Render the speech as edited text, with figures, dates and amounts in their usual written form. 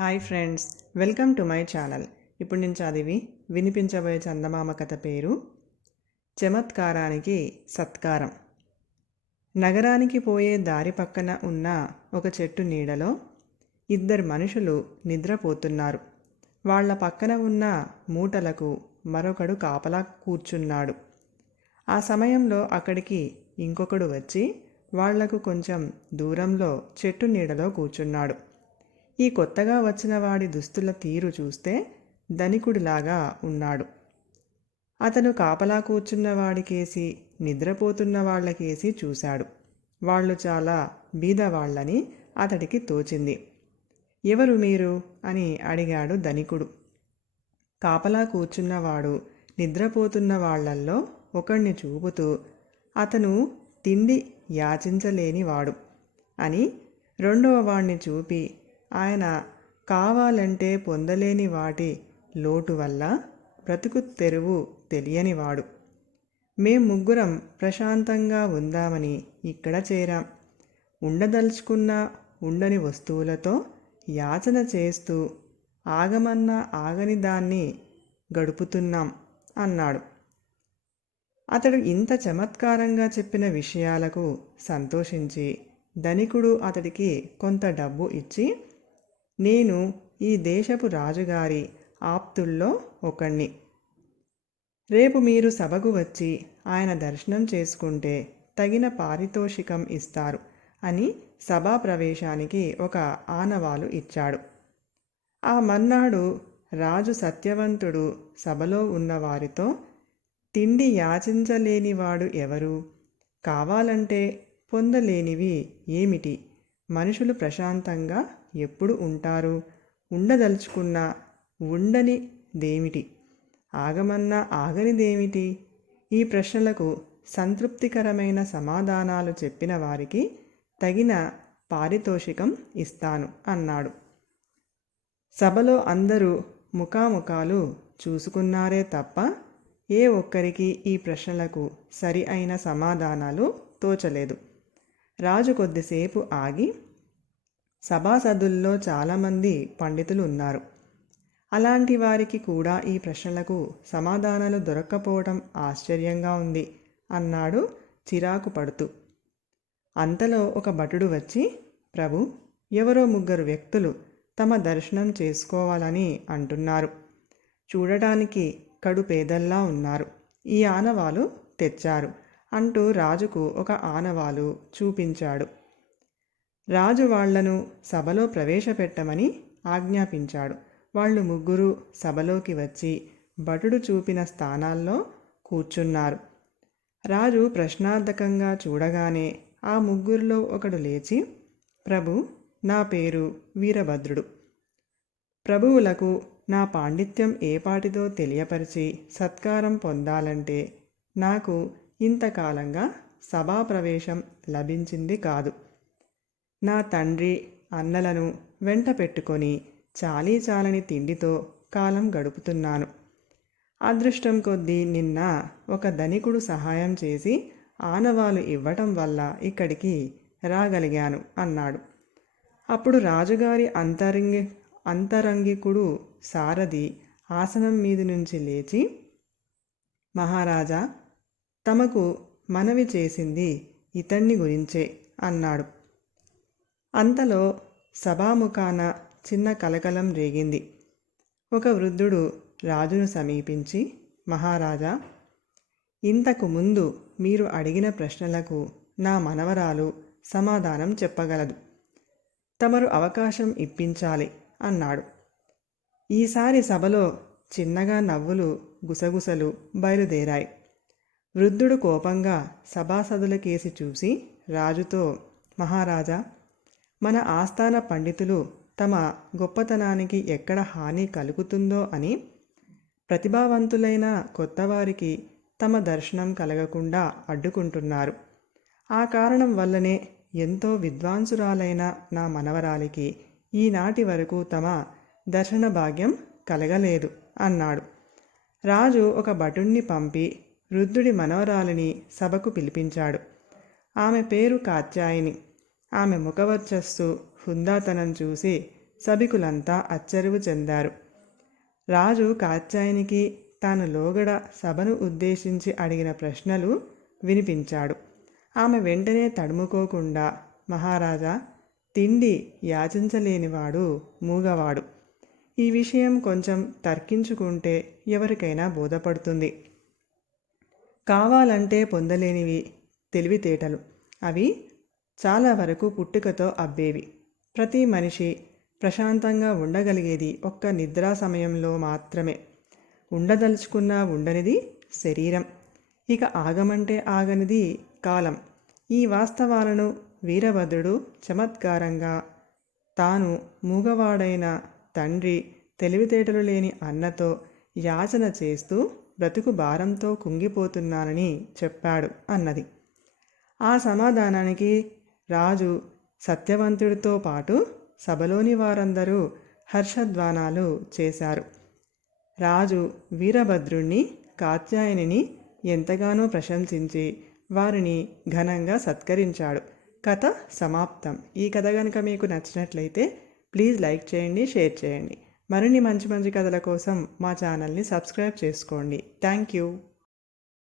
Hi friends, welcome to my channel. ఇప్పుడు నేను చదివి వినిపించబోయే చందమామ కథ పేరు చమత్కారానికి సత్కారం. నగరానికి పోయే దారి పక్కన ఉన్న ఒక చెట్టు నీడలో ఇద్దరు మనుషులు నిద్రపోతున్నారు. వాళ్ల పక్కన ఉన్న మూటలకు మరొకడు కాపలా కూర్చున్నాడు. ఆ సమయంలో అక్కడికి ఇంకొకడు వచ్చి వాళ్లకు కొంచెం దూరంలో చెట్టు నీడలో కూర్చున్నాడు. ఈ కొత్తగా వచ్చిన వాడి దుస్తుల తీరు చూస్తే ధనికుడిలాగా ఉన్నాడు. అతను కాపలా కూర్చున్న వాడికేసి నిద్రపోతున్న వాళ్లకేసి చూశాడు. వాళ్ళు చాలా బీదవాళ్లని అతడికి తోచింది. ఎవరు మీరు అని అడిగాడు ధనికుడు. కాపలా కూర్చున్నవాడు నిద్రపోతున్న వాళ్లల్లో ఒకణ్ణి చూపుతూ, అతను తిండి యాచించలేనివాడు అని రెండవ వాణ్ణి చూపి, ఆయన కావాలంటే పొందలేని వాటి లోటు వల్ల బ్రతుకు తెరువు తెలియనివాడు. మేం ముగ్గురం ప్రశాంతంగా ఉందామని ఇక్కడ చేరాం. ఉండదలుచుకున్న ఉండని వస్తువులతో యాచన చేస్తూ ఆగమన్నా ఆగని దాన్ని గడుపుతున్నాం అన్నాడు. అతడు ఇంత చమత్కారంగా చెప్పిన విషయాలకు సంతోషించి ధనికుడు అతడికి కొంత డబ్బు ఇచ్చి, నేను ఈ దేశపు రాజుగారి ఆప్తుల్లో ఒకణ్ణి. రేపు మీరు సభకు వచ్చి ఆయన దర్శనం చేసుకుంటే తగిన పారితోషికం ఇస్తారు అని సభా ప్రవేశానికి ఒక ఆనవాలు ఇచ్చాడు. ఆ మర్నాడు రాజు సత్యవంతుడు సభలో ఉన్నవారితో, తిండి యాచించలేనివాడు ఎవరు? కావాలంటే పొందలేనివి ఏమిటి? మనుషులు ప్రశాంతంగా ఎప్పుడు ఉంటారు? ఉండదలుచుకున్న ఉండని దేమిటి? ఆగమన్నా ఆగనిదేమిటి? ఈ ప్రశ్నలకు సంతృప్తికరమైన సమాధానాలు చెప్పిన వారికి తగిన పారితోషికం ఇస్తాను అన్నాడు. సభలో అందరూ ముఖాముఖాలు చూసుకున్నారే తప్ప ఏ ఒక్కరికి ఈ ప్రశ్నలకు సరి అయిన సమాధానాలు తోచలేదు. రాజు కొద్దిసేపు ఆగి, సభాసదుల్లో చాలామంది పండితులు ఉన్నారు. అలాంటి వారికి కూడా ఈ ప్రశ్నలకు సమాధానాలు దొరక్కపోవడం ఆశ్చర్యంగా ఉంది అన్నాడు చిరాకు పడుతూ. అంతలో ఒక భటుడు వచ్చి, ప్రభు, ఎవరో ముగ్గురు వ్యక్తులు తమ దర్శనం చేసుకోవాలని అంటున్నారు. చూడటానికి కడు పేదల్లా ఉన్నారు. ఈ ఆనవాలు తెచ్చారు అంటూ రాజుకు ఒక ఆనవాలు చూపించాడు. రాజు వాళ్లను సభలో ప్రవేశపెట్టమని ఆజ్ఞాపించాడు. వాళ్ళు ముగ్గురు సభలోకి వచ్చి భటుడు చూపిన స్థానాల్లో కూర్చున్నారు. రాజు ప్రశ్నార్థకంగా చూడగానే ఆ ముగ్గురిలో ఒకడు లేచి, ప్రభు, నా పేరు వీరభద్రుడు. ప్రభువులకు నా పాండిత్యం ఏపాటిదో తెలియపరిచి సత్కారం పొందాలంటే నాకు ఇంతకాలంగా సభాప్రవేశం లభించింది కాదు. నా తండ్రి అన్నలను వెంట పెట్టుకొని చాలీ చాలని తిండితో కాలం గడుపుతున్నాను. అదృష్టం కొద్దీ నిన్న ఒక ధనికుడు సహాయం చేసి ఆనవాలు ఇవ్వటం వల్ల ఇక్కడికి రాగలిగాను అన్నాడు. అప్పుడు రాజుగారి అంతరంగికుడు సారథి ఆసనం మీది నుంచి లేచి, మహారాజా, తమకు మనవి చేసింది ఇతన్ని గురించే అన్నాడు. అంతలో సభాముఖాన చిన్న కలకలం రేగింది. ఒక వృద్ధుడు రాజును సమీపించి, మహారాజా, ఇంతకు ముందు మీరు అడిగిన ప్రశ్నలకు నా మనవరాలు సమాధానం చెప్పగలదు. తమరు అవకాశం ఇప్పించాలి అన్నాడు. ఈసారి సభలో చిన్నగా నవ్వులు గుసగుసలు బయలుదేరాయి. వృద్ధుడు కోపంగా సభాసదులకేసి చూసి రాజుతో, మహారాజా, మన ఆస్థాన పండితులు తమ గొప్పతనానికి ఎక్కడ హాని కలుగుతుందో అని ప్రతిభావంతులైన కొత్తవారికి తమ దర్శనం కలగకుండా అడ్డుకుంటున్నారు. ఆ కారణం వల్లనే ఎంతో విద్వాంసురాలైన నా మనవరాలికి ఈనాటి వరకు తమ దర్శన భాగ్యం కలగలేదు అన్నాడు. రాజు ఒక భటుణ్ణి పంపి వృద్ధుడి మనవరాలిని సభకు పిలిపించాడు. ఆమె పేరు కాత్యాయిని. ఆమె ముఖవర్చస్సు హుందాతనం చూసి సభికులంతా అచ్చరువు చెందారు. రాజు కాత్యాయనికి తాను లోగడ సభను ఉద్దేశించి అడిగిన ప్రశ్నలు వినిపించాడు. ఆమె వెంటనే తడుముకోకుండా, మహారాజా, తిండి యాచించలేనివాడు మూగవాడు. ఈ విషయం కొంచెం తర్కించుకుంటే ఎవరికైనా బోధపడుతుంది. కావాలంటే పొందలేనివి తెలివితేటలు. అవి చాలా వరకు పుట్టుకతో అబ్బేవి. ప్రతి మనిషి ప్రశాంతంగా ఉండగలిగేది ఒక్క నిద్రా సమయంలో మాత్రమే. ఉండదలుచుకున్నా ఉండనిది శరీరం, ఇక ఆగమంటే ఆగనిది కాలం. ఈ వాస్తవాలను వీరభద్రుడు చమత్కారంగా తాను మూగవాడైన తండ్రి, తెలివితేటలు లేని అన్నతో యాచన చేస్తూ బ్రతుకు భారంతో కుంగిపోతున్నానని చెప్పాడు అన్నది. ఆ సమాధానానికి రాజు సత్యవంతుడితో పాటు సభలోని వారందరూ హర్షధ్వానాలు చేశారు. రాజు వీరభద్రుణ్ణి, కాత్యాయనిని ఎంతగానో ప్రశంసించి వారిని ఘనంగా సత్కరించాడు. కథ సమాప్తం. ఈ కథ కనుక మీకు నచ్చినట్లయితే ప్లీజ్ లైక్ చేయండి, షేర్ చేయండి. మరిన్ని మంచి మంచి కథల కోసం మా ఛానల్ని సబ్స్క్రైబ్ చేసుకోండి. Thank you.